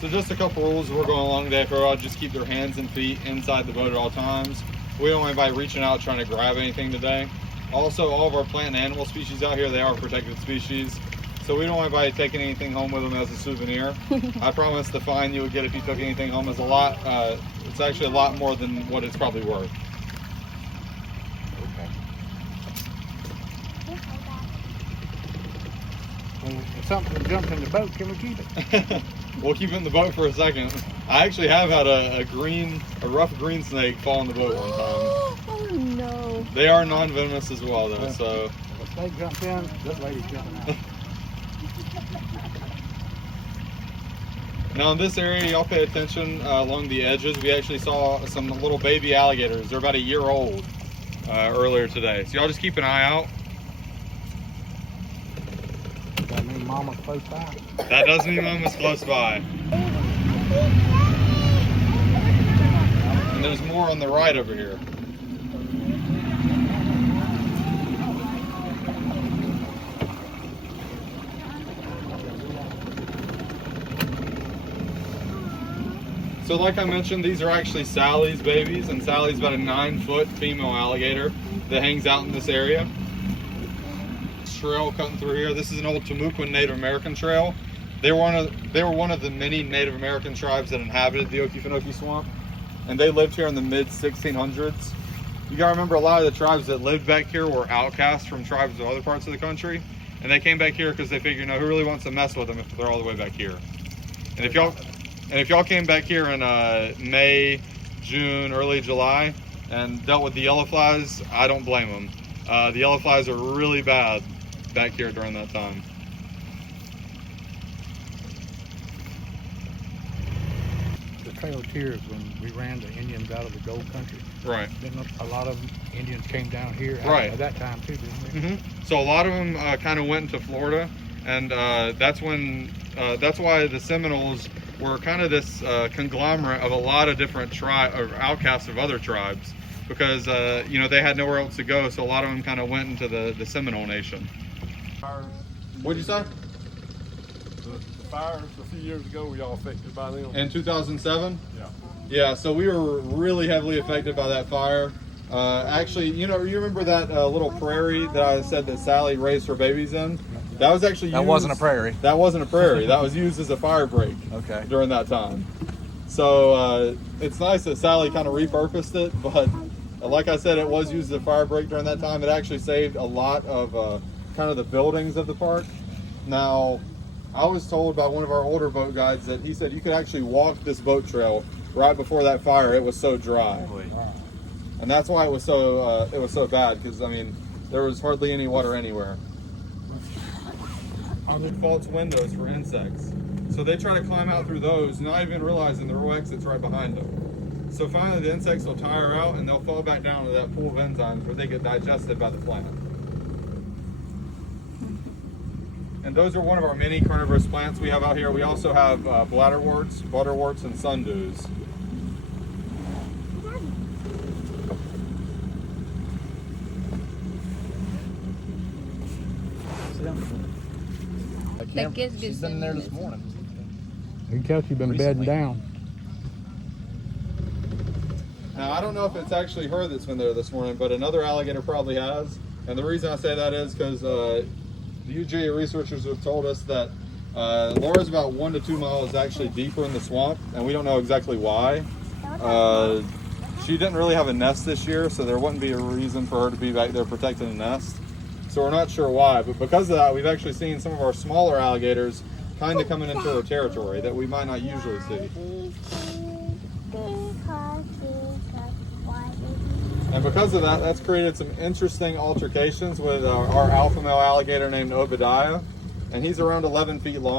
So just a couple rules as we're going along today for everyone. Just keep their hands and feet inside the boat at all times. We don't want anybody reaching out trying to grab anything today. Also, all of our plant and animal species out here, they are protected species. So we don't want anybody taking anything home with them as a souvenir. I promise the fine you would get if you took anything home is a lot, it's actually a lot more than what it's probably worth. If something jumps in the boat, can we keep it? We'll keep it in the boat for a second. I actually have had a rough green snake fall in the boat one time. Oh no. They are non-venomous as well though, so. If a snake jumps in, this lady's jumping out. Now in this area, y'all pay attention along the edges. We actually saw some little baby alligators. They're about a year old earlier today. So y'all just keep an eye out. That mean mama's close by? That does mean mama's close by. And there's more on the right over here. So like I mentioned, these are actually Sally's babies, and Sally's about a 9-foot female alligator that hangs out in this area. Trail cutting through here. This is an old Timucuan Native American trail. They were one of the many Native American tribes that inhabited the Okefenokee swamp, and they lived here in the mid 1600s. You gotta remember, a lot of the tribes that lived back here were outcasts from tribes of other parts of the country, and they came back here because they figured, who really wants to mess with them if they're all the way back here? And if y'all came back here in May, June, early July, and dealt with the yellow flies, I don't blame them. The yellow flies are really bad back here during that time. The trail here is when we ran the Indians out of the gold country. Right. Didn't a lot of Indians came down here Right. at that time too, didn't they? So a lot of them kind of went into Florida, and that's why the Seminoles were kind of this conglomerate of a lot of different outcasts of other tribes, because they had nowhere else to go, so a lot of them kind of went into the Seminole Nation. What'd you say? The fires a few years ago, were y'all affected by them? In 2007? Yeah. Yeah, so we were really heavily affected by that fire. Actually, you remember that little prairie that I said that Sally raised her babies in? That was actually That wasn't a prairie. That wasn't a prairie. That was used as a fire break. Okay. During that time. So it's nice that Sally kind of repurposed it, but like I said, it was used as a fire break during that time. It actually saved a lot of kind of the buildings of the park. Now, I was told by one of our older boat guides that he said you could actually walk this boat trail right before that fire. It was so dry. And that's why it was so bad, because there was hardly any water anywhere. False windows for insects. So they try to climb out through those, not even realizing there were exits right behind them. So finally the insects will tire out and they'll fall back down to that pool of enzymes where they get digested by the plant. And those are one of our many carnivorous plants we have out here. We also have bladderworts, butterworts, and sundews. She's been in there this morning. You can tell she's been bedding down. Now, I don't know if it's actually her that's been there this morning, but another alligator probably has. And the reason I say that is because the UGA researchers have told us that Laura's about 1 to 2 miles actually deeper in the swamp, and we don't know exactly why. She didn't really have a nest this year, so there wouldn't be a reason for her to be back there protecting a nest. So we're not sure why, but because of that, we've actually seen some of our smaller alligators kind of coming into her territory that we might not usually see. And because of that, that's created some interesting altercations with our alpha male alligator named Obadiah, and he's around 11 feet long.